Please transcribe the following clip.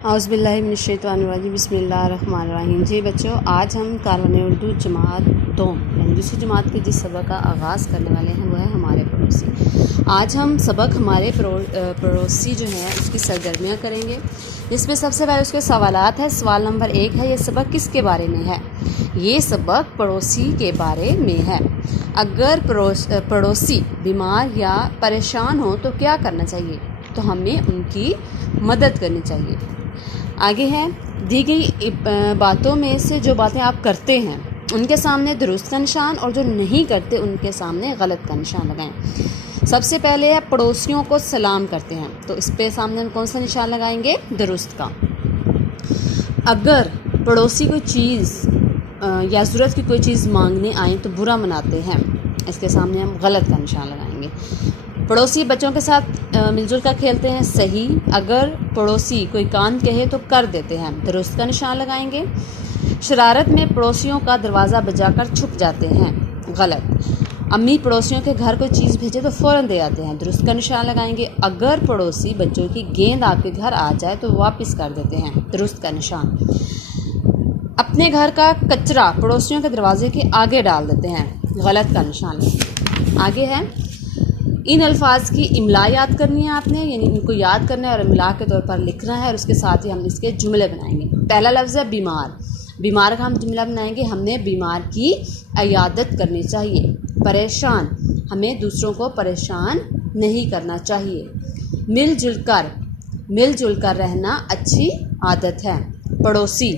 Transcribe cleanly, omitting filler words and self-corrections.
औज़ुबिल्लाहिमिनश्शैतानिर्रजीम बिस्मिल्लाहिर्रहमानिर्रहीम। जी बच्चों, आज हम कारवान उर्दू जमात 2 यानी दूसरी जमात के जिस सबक का आगाज़ करने वाले हैं वो है हमारे पड़ोसी। आज हम सबक हमारे पड़ोसी जो है उसकी सरगर्मियाँ करेंगे, जिसमें सबसे पहले उसके सवालात है। सवाल नंबर 1 है, ये सबक किसके बारे में है? ये सबक पड़ोसी के बारे में है। अगर पड़ोसी बीमार या परेशान हो तो क्या करना चाहिए? तो हमें उनकी मदद करनी चाहिए। आगे है, दी गई बातों में से जो बातें आप करते हैं उनके सामने दुरुस्त का निशान और जो नहीं करते उनके सामने गलत का निशान लगाएं। सबसे पहले है, पड़ोसियों को सलाम करते हैं तो इस पे सामने कौन सा निशान लगाएंगे? दुरुस्त का। अगर पड़ोसी कोई चीज़ या ज़रूरत की कोई चीज़ मांगने आए तो बुरा मनाते हैं, इसके सामने हम गलत का निशान लगाएंगे। पड़ोसी बच्चों के साथ मिलजुल कर खेलते हैं, सही। अगर पड़ोसी कोई काम कहे तो कर देते हैं, दुरुस्त का निशान लगाएंगे। शरारत में पड़ोसियों का दरवाज़ा बजाकर छुप जाते हैं, गलत। अम्मी पड़ोसियों के घर कोई चीज़ भेजे तो फ़ौरन दे आते हैं, दुरुस्त का निशान लगाएंगे। अगर पड़ोसी बच्चों की गेंद आपके घर आ जाए तो वापस कर देते हैं, दुरुस्त का निशान। अपने घर का कचरा पड़ोसियों के दरवाजे के आगे डाल देते हैं, गलत का निशान लगाएंगे। आगे है, इन अल्फाज की इमला याद करनी है आपने, यानी इनको याद करना है और इमला के तौर पर लिखना है और उसके साथ ही हम इसके जुमले बनाएंगे। पहला लफ्ज़ है बीमार। बीमार का हम जुमला बनाएंगे, हमने बीमार की इयादत करनी चाहिए। परेशान, हमें दूसरों को परेशान नहीं करना चाहिए। मिलजुल कर रहना अच्छी आदत है। पड़ोसी,